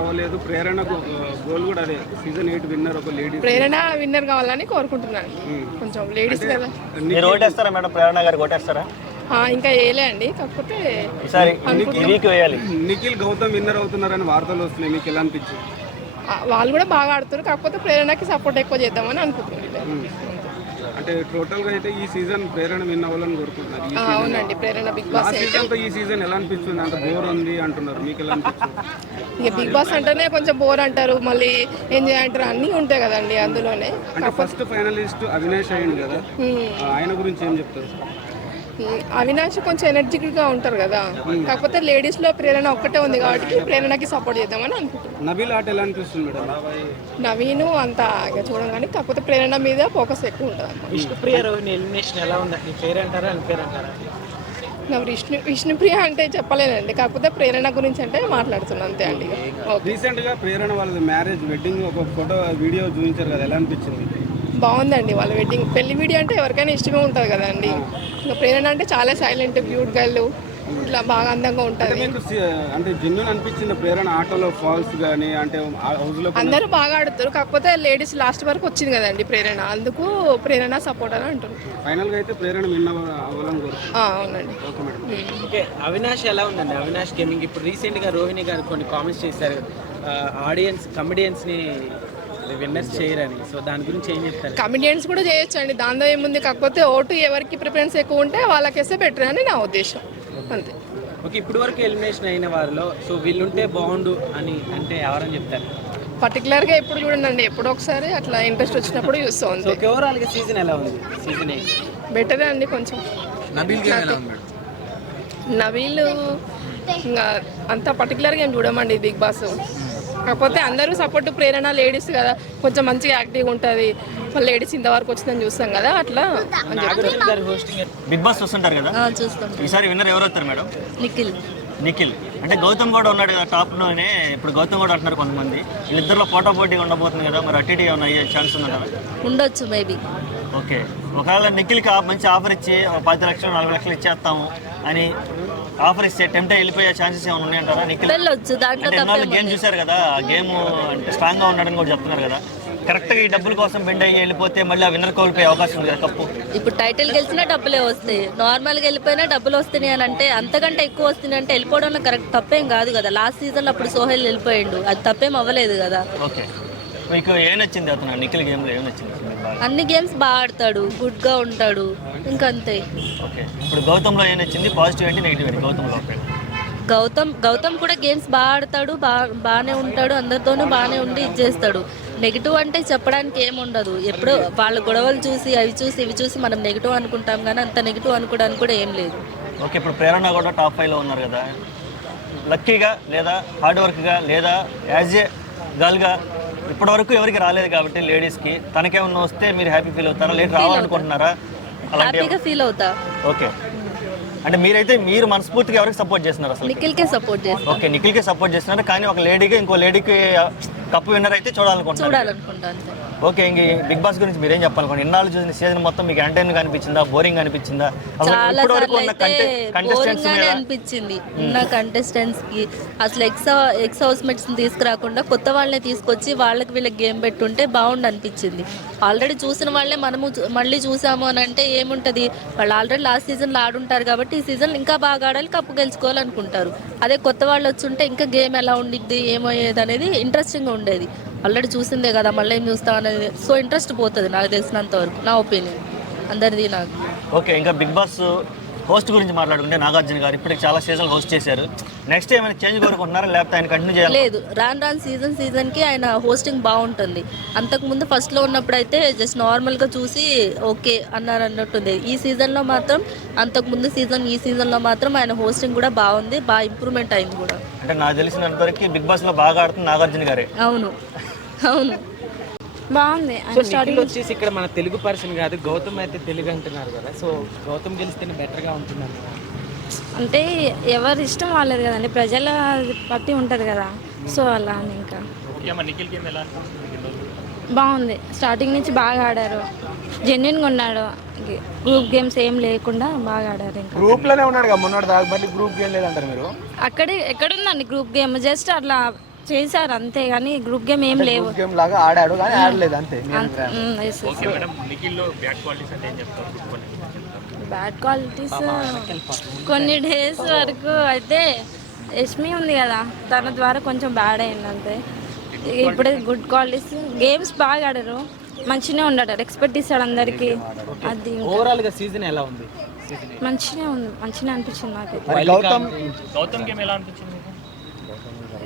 అవ్వలేదు. ప్రేరణ గోల్ కూడా అదే, సీజన్ 8 విన్నర్ ఒక లేడీ. ప్రేరణ విన్నర్ కావాలని కోరుకుంటున్నాను. కొంచెం లేడీస్ కదా. మీరు ఓటేస్తారా మేడం? ప్రేరణ గారికి ఓటేస్తారా? ఇంకా వేయలే అండి, కాకపోతే ఈసారి వేయాలి. నిఖిల్ గౌతమ్ విన్నర్ అవుతున్నారని వార్తలు వస్తున్నాయి, మీకు ఎలా అనిపించింది? వాళ్ళు కూడా బాగా ఆడుతారు, కాకపోతే ప్రేరణకి సపోర్ట్ ఎక్కువ చేద్దామని అనుకుంటున్నాను. అంటే టోటల్ గా అయితే ఈ సీజన్ ప్రేరణ విన్ అవ్వాలని కోరుకుంటున్నారు. అవునండి, ప్రేరణ బిగ్ బాస్ సీజన్ తో ఈ సీజన్ ఎలా అనిపిస్తుంది? అంత బోర్ ఉంది అంటున్నారు, మీకు ఎలా అనిపిస్తుంది? ఇక బిగ్ బాస్ అంటేనే కొంచెం బోర్ అంటారు, మళ్ళీ ఎంజాయ్ అంటారు, అన్నీ ఉంటాయి కదండి అందులోనే. అంటే ఫస్ట్ ఫైనలిస్ట్ అవినాష్ అయ్యింది కదా, ఆయన గురించి ఏం చెప్తారు? అవినాష్ కొంచెం ఎనర్జిటిక్గా ఉంటారు కదా, కాకపోతే లేడీస్లో ప్రేరణ ఒక్కటే ఉంది కాబట్టి ప్రేరణకి సపోర్ట్ చేద్దామని అనుకుంటున్నాను. నవీన్ ఆట ఎలా అనిపిస్తుంది మేడం? నవీను అంత ఇక చూడం కానీ, కాకపోతే ప్రేరణ మీద ఫోకస్ ఎక్కువ ఉంటుంది. విష్ణుప్రియ రోహిణి ఎలిమినేషన్ ఎలా ఉంది? నీ పేరు అంటారా అని పేరు అంటారా? నా విష్ణుప్రియ అంటే చెప్పలేనండి, కాకపోతే ప్రేరణ గురించి అంటే మాట్లాడుతున్నాను అంతే అండి. రీసెంట్ గా ప్రేరణ వాళ్ళది మ్యారేజ్ వెడ్డింగ్ ఒక ఫోటో వీడియో చూపించారు కదా, ఎలా అనిపించింది? బాగుందండి వాళ్ళ వెడ్డింగ్. పెళ్లి వీడియో అంటే ఎవరికైనా ఇష్టమే ఉంటుంది కదండి. ఇంకా ప్రేరణ అంటే చాలా సైలెంట్ క్యూట్ గర్ల్, ఇట్లా బాగా అందంగా ఉంటుంది. అంటే జెన్యూన్ అనిపించింది ప్రేరణ ఆటోలో ఫాల్స్ కానీ, అంటే హౌస్ లో అందరూ బాగా ఆడుతారు, కాకపోతే లేడీస్ లాస్ట్ వరకు వచ్చింది కదండి ప్రేరణ, అందుకు ప్రేరణ సపోర్ట్ అని అంటున్నారు. ఫైనల్ గా అయితే ప్రేరణ విన్ అవ్వాలని కోరుకుంటున్నాను. అవునండి. ఓకే, అవినాష్ ఎలా ఉందండి? అవినాష్ గేమింగ్ ఇప్పుడు రీసెంట్ గా రోహిణి గారు కొన్ని కామెంట్స్ చేశారు, ఆడియన్స్ కమెడియన్స్ ని విన్నర్స్ చేయరని. సో దాని గురించి ఏం చెప్తారు? కమెడియన్స్ కూడా చేయొచ్చు అండి, దాంతో ఏముంది, కాకపోతే ఓటు ఎవరికి ప్రిఫరెన్స్ ఎక్కువ ఉంటే వాళ్ళకేస్తే బెటర్ అని నా ఉద్దేశం, అంతే. ఓకే, ఇప్పుడు వరకు ఎలిమినేషన్ అయిన వారిలో సో వీళ్ళుంటే బాగుండు అని అంటే ఎవరని చెప్తారు? పర్టికులర్గా ఎప్పుడు చూడండి, ఎప్పుడో ఒకసారి అట్లా ఇంట్రెస్ట్ వచ్చినప్పుడు చూస్తాం. సో ఓవరాల్గా సీజన్ ఎలా ఉంది? సీజన్ బెటరే అండి కొంచెం. నవీల్ ఇంకా అంత పర్టికులర్గా ఏం చూడమండి బిగ్ బాస్, కాకపోతే అందరూ సపోర్ట్ ప్రేరణ లేడీస్ కదా, కొంచెం మంచిగా యాక్టివ్గా ఉంటుంది, లేడీస్ ఇంతవరకు వచ్చిందని చూస్తాం కదా, అట్లా బిగ్ బాస్ చూస్తుంటారు కదా, చూస్తాం. ఈసారి విన్నర్ ఎవరు అవుతారు మేడం? నిఖిల్ అంటే గౌతమ్ కూడా ఉన్నాడు కదా టాప్లోనే, ఇప్పుడు గౌతమ్ కూడా అంటున్నారు కొంతమంది, వీళ్ళిద్దరిలో పోటాపోటీ ఉండబోతుంది కదా, మరి అటు ఏమైనా అయ్యే ఛాన్స్ ఉందా? ఉండొచ్చు మేబీ. ఓకే, ఒకవేళ నిఖిల్కి మంచి ఆఫర్ ఇచ్చి 10 లక్షలు 4 లక్షలు ఇచ్చేస్తాము అని ఆఫర్ ఇస్తే టెంప్ట్ వెళ్ళిపోయే ఛాన్సెస్ ఏమైనా ఉన్నాయంటారా? నిఖిల్ అంటే గేమ్ చూశారు కదా, ఆ గేమ్ అంటే స్ట్రాంగ్గా ఉన్నాడని కూడా చెప్తున్నారు కదా, కరెక్ట్గా ఈ డబ్బుల కోసం బెండ్ అయ్యి వెళ్ళిపోతే మళ్ళీ ఆ విన్నర్ కోల్పోయే అవకాశం ఉంది కదా కప్పు. ఇప్పుడు టైటిల్ గెలిచినా డబ్బులే వస్తాయి, నార్మల్గా వెళ్ళిపోయినా డబ్బులు వస్తున్నాయి అని అంటే, అంతకంటే ఎక్కువ వస్తున్నాయి అంటే వెళ్ళిపోవడం కరెక్ట్ తప్పేం కాదు కదా. లాస్ట్ సీజన్లో అప్పుడు సోహెల్ వెళ్ళిపోయిండు, అది తప్పేం అవ్వలేదు కదా. ఓకే, మీకు ఏం నచ్చింది అతను నిఖిల్ గేమ్లో? ఏం నచ్చింది? అన్ని గేమ్స్ బాగా ఆడతాడు, గుడ్గా ఉంటాడు, ఇంకా అంతే. ఓకే, ఇప్పుడు గౌతమ్లో ఏం నచ్చింది? పాజిటివ్ ఏంటి, నెగిటివ్ ఏంటి గౌతమ్లో? గౌతమ్ కూడా గేమ్స్ బాగా ఆడతాడు, బాగానే ఉంటాడు, అందరితోనూ బాగానే ఉండి ఇచ్చేస్తాడు. నెగిటివ్ అంటే చెప్పడానికి ఏముండదు, ఎప్పుడు వాళ్ళ గొడవలు చూసి అవి చూసి ఇవి చూసి మనం నెగిటివ్ అనుకుంటాం, కానీ అంత నెగిటివ్ అనుకోవడానికి కూడా ఏం లేదు. ఓకే, ఇప్పుడు ప్రేరణ కూడా టాప్ 5లో ఉన్నారు కదా, లక్కీగా లేదా హార్డ్ వర్క్గా లేదా యాజ్ ఏ గర్ల్గా ఇప్పటివరకు ఎవరికి రాలేదు కాబట్టి లేడీస్కి, తనకేమన్నా వస్తే మీరు హ్యాపీ ఫీల్ అవుతారా, లేదు రావాలనుకుంటున్నారా? హ్యాపీగా ఫీల్ అవుతా. ఓకే, అంటే మీరైతే మీరు మనస్ఫూర్తిగా ఎవరికి సపోర్ట్ చేస్తున్నారు అసలు? నిఖిల్కే సపోర్ట్ చేస్తారు. ఓకే, నిఖిల్కే సపోర్ట్ చేస్తున్నారు, కానీ ఒక లేడీకి ఇంకో లేడీకి కప్పు విన్నర్ అయితే చూడాలనుకుంటాను. ఓకే, ఇంక బిగ్ బాస్ గురించి మీరేం చెప్పాలనుకోండి? ఇన్నాళ్ళు చూసిన సీజన్ మొత్తం మీకు ఎంటర్టైన్ అనిపించిందా, బోరింగ్ అనిపించిందా? చాలా అనిపించింది ఉన్న కంటెస్టెంట్స్ కి. అసలు ఎక్స్ హౌస్ మేట్స్ తీసుకురాకుండా కొత్త వాళ్ళని తీసుకొచ్చి వాళ్ళకి వీళ్ళకి గేమ్ పెట్టుంటే బాగుండు అనిపించింది. ఆల్రెడీ చూసిన వాళ్ళే మనము మళ్ళీ చూసాము అని అంటే ఏముంటుంది, వాళ్ళు ఆల్రెడీ లాస్ట్ సీజన్లో ఆడుంటారు కాబట్టి ఈ సీజన్ ఇంకా బాగా ఆడాలి, కప్పు గెలుచుకోవాలనుకుంటారు. అదే కొత్త వాళ్ళు వచ్చుంటే ఇంకా గేమ్ ఎలా ఉండిద్ది, ఏమయ్యేది అనేది ఇంట్రెస్టింగ్గా ఉండేది. ఆల్రెడీ చూసిందే కదా, మళ్ళీ ఏం చూస్తాం అనేది సో ఇంట్రెస్ట్ పోతుంది నాకు తెలిసినంత వరకు, నా ఒపీనియన్ అందరిది నాకు. ఓకే, ఇంకా బిగ్ బాస్ హోస్ట్ గురించి మాట్లాడుకుంటే నాగార్జున గారు ఇప్పటికి చాలా సీజన్ హోస్ట్ చేశారు, నెక్స్ట్ ఏమైనా చేంజ్ కోరుకుంటున్నారా లేకపోతే ఆయన కంటిన్యూ చేయాలి? లేదు, రాను సీజన్కి ఆయన హోస్టింగ్ బాగుంటుంది. అంతకుముందు ఫస్ట్లో ఉన్నప్పుడు అయితే జస్ట్ నార్మల్గా చూసి ఓకే అన్నారు అన్నట్టుంది. ఈ సీజన్లో మాత్రం అంతకుముందు ఈ సీజన్లో మాత్రం ఆయన హోస్టింగ్ కూడా బాగుంది, బాగా ఇంప్రూవ్మెంట్ అయింది కూడా. అంటే నాకు తెలిసినంత వరకు బిగ్ బాస్లో బాగా ఆడుతుంది నాగార్జున గారే. అవును బాగుంది. స్టార్టింగ్ వచ్చేసి ఇక్కడ మన తెలుగు పర్సన్ కాదు, గౌతమ్ అయితే తెలుగు అంటున్నారు కదా, సో గౌతమ్ గెలిస్తేనే బెటర్గా ఉంటున్నారు అంటే ఎవరి ఇష్టం వాళ్ళది కదండి, ప్రజల బట్టి ఉంటుంది కదా, సో అలా అని. ఇంకా బాగుంది, స్టార్టింగ్ నుంచి బాగా ఆడారు, జెన్యున్గా ఉన్నాడు, గ్రూప్ గేమ్స్ ఏం లేకుండా బాగా ఆడారు. ఇంకా గ్రూప్లోనే ఉన్నాడు కదా మొన్నటి దాకా, మళ్ళీ గ్రూప్ గేమ్ లేదంటారు మీరు? ఎక్కడుందండి గ్రూప్ గేమ్, జస్ట్ అట్లా చేశారు అంతే కానీ గ్రూప్ గేమ్ ఏం లేవు. గేమ్ లాగా ఆడాడు కానీ ఆడలేదు అంతే. బ్యాడ్ క్వాలిటీస్ కొన్ని డేస్ వరకు అయితే యష్మి ఉంది కదా తన ద్వారా కొంచెం బ్యాడ్ అయింది అంతే. ఇప్పుడే గుడ్ క్వాలిటీస్ గేమ్స్ బాగా ఆడారు, మంచిగానే ఉన్నాడు, ఎక్స్పెక్ట్ ఇస్తాడు అందరికి. అది ఓవరాల్ గా సీజన్ ఎలా ఉంది? మంచిగా ఉంది, మంచిగా అనిపించింది నాకు.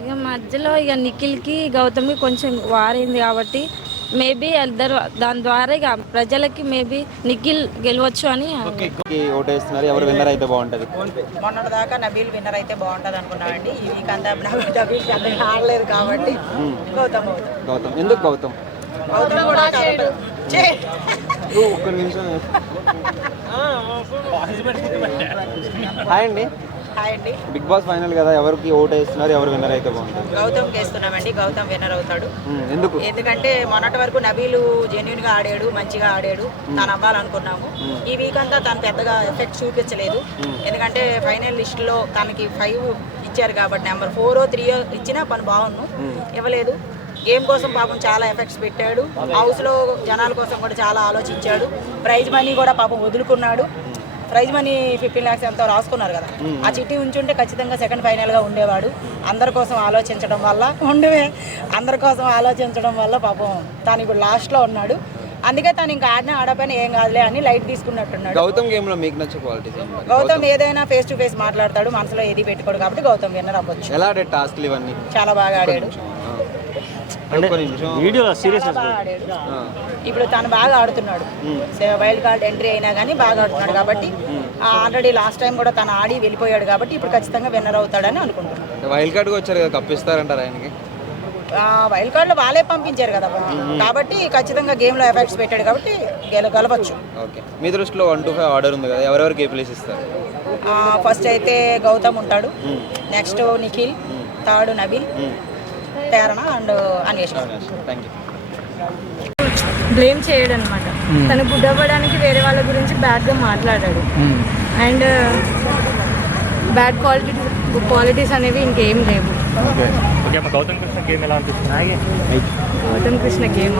ఇక మధ్యలో ఇక నిఖిల్కి గౌతమ్కి కొంచెం వారైంది కాబట్టి మేబీ ఇద్దరు దాని ద్వారా ఇక ప్రజలకి మేబీ నిఖిల్ గెలవచ్చు అని ఓటేస్తున్నారు. ఎవరు విన్నర్ అయితే బాగుంటుంది? మొన్నటి దాకా నబీల్ విన్నర్ అయితే బాగుంటుంది అనుకున్నామండి. ఈ వీక్ అంతా నబీల్ అంత ఆడలేదు కాబట్టి గౌతమ్ గౌతమ్. ఎందుకు గౌతమ్? గౌతమ్ కూడా ఒక్క నిమిషం. హాయ్ అండి. హాయ్ అండి. బిగ్ బాస్ ఫైనల్ కదా, ఎవరికి ఓటు వేస్తున్నారు, ఎవరు విన్నర్ అయితే బాగుంటుంది? గౌతమ్కి వేస్తున్నామండి. గౌతమ్ విన్నర్ అవుతాడు. ఎందుకు? ఎందుకంటే మొన్నటి వరకు నబీలు జెన్యున్ గా ఆడాడు, మంచిగా ఆడాడు, తను అవ్వాలనుకున్నాము. ఈ వీక్ అంతా తను పెద్దగా ఎఫెక్ట్ చూపించలేదు. ఎందుకంటే ఫైనల్ లిస్ట్ లో తనకి 5 ఇచ్చారు కాబట్టి నెంబర్ 4 3 ఇచ్చినా పని బాగుండు, ఇవ్వలేదు. గేమ్ కోసం పాపం చాలా ఎఫెక్ట్స్ పెట్టాడు. హౌస్ లో జనాల కోసం కూడా చాలా ఆలోచించాడు. ప్రైజ్ మనీ కూడా పాపం వదులుకున్నాడు. ప్రైజ్ మనీ 15 lakhs ఎంతో రాసుకున్నారు కదా, ఆ చిట్టి ఉంచుంటే ఖచ్చితంగా సెకండ్ ఫైనల్ గా ఉండేవాడు. అందరి కోసం ఆలోచించడం వల్ల పాపం తాను ఇప్పుడు లాస్ట్ లో ఉన్నాడు. అందుకే తను ఇంకా ఆడపైన ఏం కాదులే అని లైట్ తీసుకున్నట్టున్నాడు. గౌతమ్ గేమ్ లో మీకు నచ్చే క్వాలిటీస్? గౌతమ్ ఏదైనా ఫేస్ టు ఫేస్ మాట్లాడతాడు, మనసులో ఏది పెట్టుకోడు కాబట్టి గౌతమ్ విన్నర్ అవ్వచ్చు. ఎలా ఆడాడు టాస్క్లు ఇవన్నీ? చాలా బాగా ఆడాడు. ఇప్పుడు తను బాగా ఆడుతున్నాడు. వైల్డ్ కార్డ్ ఎంట్రీ అయినా కానీ బాగా ఆడుతున్నాడు కాబట్టి ఆల్రెడీ లాస్ట్ టైం కూడా తను ఆడి వెళ్ళిపోయాడు కాబట్టి ఇప్పుడు ఖచ్చితంగా విన్నర్ అవుతాడని అనుకుంటున్నాను. వైల్డ్ కార్డ్ వచ్చారు కదా, కప్పిస్తారంటారు ఆయనకి? వైల్డ్ కార్డ్ లో వాళ్ళే పంపించారు కదా కాబట్టి ఖచ్చితంగా గేమ్ లో ఎఫెక్ట్స్ పెట్టాడు కాబట్టి గెలవచ్చు. ఓకే, మీ దృష్టిలో 1 to 5 ఆర్డర్ ఉంది కదా, ఎవరెవరికి ఏ ప్లేస్ ఇస్తారు? ఫస్ట్ అయితే గౌతమ్ ఉంటాడు, next Nikhil, third Nabeel, Prerana and అన్వేషణ. బ్లేమ్ చేయడు అనమాట. తను గుడ్ అవ్వడానికి వేరే వాళ్ళ గురించి బ్యాడ్గా మాట్లాడాడు. అండ్ బ్యాడ్ క్వాలిటీస్ అనేవి ఇంకేం లేవు. గౌతమ్ కృష్ణ గేమ్ ఎలా అనిపిస్తుంది? గౌతమ్ కృష్ణ గేమ్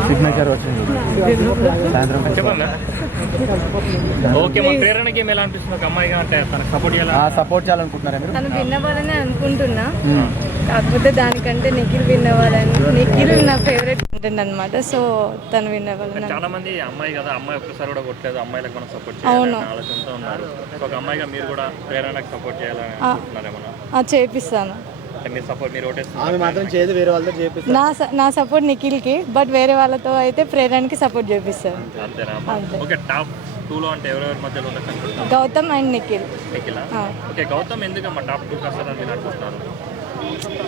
ఓకే, మా ప్రేరణ గేమ్ ఎలా అనిపిస్తుంది? ఒక అమ్మాయిగా అంటే తనకు సపోర్ట్ చేయాలనుకుంటున్నారు? తను విన్ అవ్వాలని అనుకుంటున్నా, కాకపోతే దానికంటే నిఖిల్ విన్ అవ్వాలని. నిఖిల్ నా ఫేవరెట్ కంటెంట్ అనమాట, సో తను విన్ అవ్వాలని. చాలా మంది అమ్మాయి కదా, అమ్మాయి ఒక్కసారి కూడా కొట్టలేదు, అమ్మాయిలకు మనం సపోర్ట్ చేయాలని ఆలోచనతో ఉన్నారు. ఒక అమ్మాయిగా మీరు కూడా ప్రేరణకు సపోర్ట్ చేయాలని అనుకుంటున్నారేమన్నా? చేపిస్తాను. నా సపోర్ట్ నిఖిల్కి, బట్ వేరే వాళ్ళతో అయితే ప్రేరణకి సపోర్ట్ చేపిస్తాను. గౌతమ్ అండ్ నిఖిల్. గౌతమ్ ఎందుకమ్మా టాప్ 2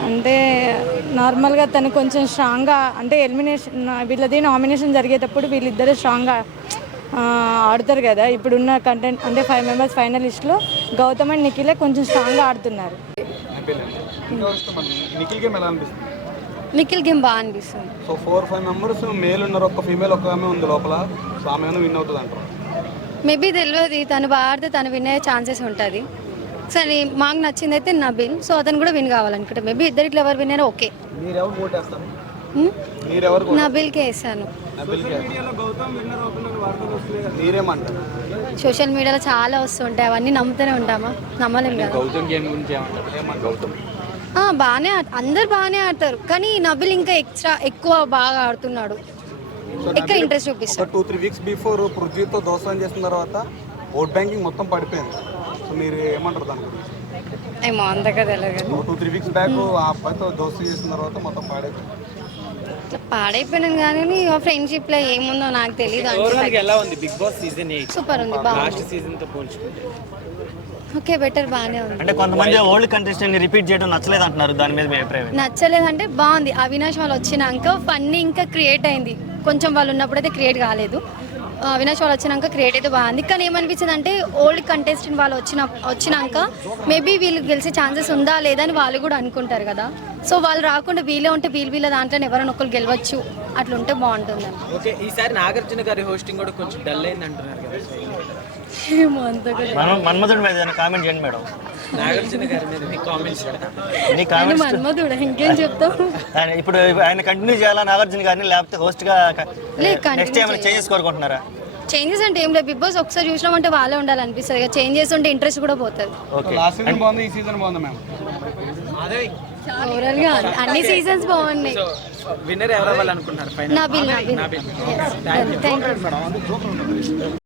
అంటే నార్మల్గా తను కొంచెం స్ట్రాంగ్గా, అంటే ఎలిమినేషన్ వీళ్ళది నామినేషన్ జరిగేటప్పుడు వీళ్ళిద్దరు స్ట్రాంగ్గా ఆడుతారు కదా. ఇప్పుడున్న కంటెంట్ అంటే 5 members ఫైనలిస్ట్లో గౌతమ్ అండ్ నిఖిలే కొంచెం స్ట్రాంగ్గా ఆడుతున్నారు. నిఖిల్ గేమ్ బాగా అనిపిస్తుంది. సో 4-5 members మేల్ ఉన్నారు, ఒక ఫీమేల్ ఒక ఆమె ఉంది లోపల. సో ఆమె విన్ అవుతుంది అంటారు? మేబీ తెలియదు, తను బాగా ఆడితే తను విన్ అయ్యే ఛాన్సెస్ ఉంటుంది. సరే, మాకు నచ్చింది అయితే నబీల్, సో అతను కూడా విన్ కావాలనుకుంటా. మేబీ ఇద్దరిట్లో ఎవరు విన్ అయినా ఓకే. నబీల్కే వేస్తాను. సోషల్ మీడియాలో చాలా వస్తుంటాయి, అవన్నీ నమ్ముతూనే ఉంటామా? నమ్మలేము కదా. బాగానే అందరు బాగానే ఆడతారు, కానీ నబీల్ ఇంకా ఎక్కువ బాగా ఆడుతున్నాడు, ఎక్కువ ఇంట్రెస్ట్ చూపిస్తాడు. 2-3 weeks బిఫోర్ పృథ్వీతో దోస్తం చేసిన తర్వాత ఓట్ బ్యాంకింగ్ మొత్తం పడిపోయింది. సో మీరు ఏమంటారు దాని గురించి? ఏమో అంతగా తెలియదు. 2-3 weeks బ్యాక్ ఆ అబ్బాయితో దోస్తం చేసిన తర్వాత మొత్తం పాడైపోయినాను కానీ ఫ్రెండ్షిప్ లో ఏముందో నాకు తెలియదు. ఎలా ఉంది బిగ్ బాస్ సీజన్ 8? సూపర్ ఉంది, లాస్ట్ సీజన్ తో పోల్చుకుంటే ఓకే, బెటర్, బాగానే ఉంది. అంటే కొంతమంది ఓల్డ్ కంటెస్టెంట్ ని రిపీట్ చేయడం నచ్చలేదు అంటున్నారు, దాని మీద మీ అభిప్రాయం? నచ్చలేదంటే బాగుంది. అవినాష్ వాళ్ళు వచ్చినాక ఫన్నీ ఇంకా క్రియేట్ అయింది, కొంచెం వాళ్ళు ఉన్నప్పుడైతే క్రియేట్ కాలేదు. అవినాష్ వాళ్ళు వచ్చినాక క్రియేట్ అయితే బాగుంది. కానీ ఏమనిపించింది అంటే ఓల్డ్ కంటెస్టెంట్ వాళ్ళు వచ్చినాక మేబీ వీళ్ళు గెలిచే ఛాన్సెస్ ఉందా లేదా అని వాళ్ళు కూడా అనుకుంటారు కదా. సో వాళ్ళు రాకుండా వీళ్ళే ఉంటే వీళ్ళ దాంట్లో ఎవరైనా ఒకరు గెలవచ్చు, అట్లా ఉంటే బాగుంటుంది. ఓకే, ఈసారి నాగార్జున గారి హోస్టింగ్ కూడా కొంచెం డల్ అయింది అంటున్నారు కదా. ఏమో అంత మన్మధుడి మీద ఏదైనా కామెంట్ చేయండి మేడం. నాగార్జున గారి మీద మీ కామెంట్స్ నీ కామెంట్స్ మన్మధుడు ఇంకేం చెప్తావు. ఇప్పుడు ఆయన కంటిన్యూ చేయాలా నాగార్జున గారిని, లేకపోతే హోస్ట్ గా లేదు, నెక్స్ట్ ఏమైనా చేంజెస్ కోరుకుంటున్నారా? చేంజెస్ అంటే ఏం లేదు, బిగ్ బాస్ ఒకసారి చూసినామంటే వాళ్ళే ఉండాలనిపిస్తుంది ఇక చేంజ్ చేస్తుంటే ఇంట్రెస్ట్ కూడా పోతుంది. ఓకే. లాస్ట్ సీజన్ బాగుంది, ఈ సీజన్ బాగుంది మ్యామ్. ఓవరాల్ గా అన్ని సీజన్స్ బాగున్నాయి. విన్నర్ ఎవరు అవ్వాలనుకుంటున్నారు final? Nabil thank you. Thank you.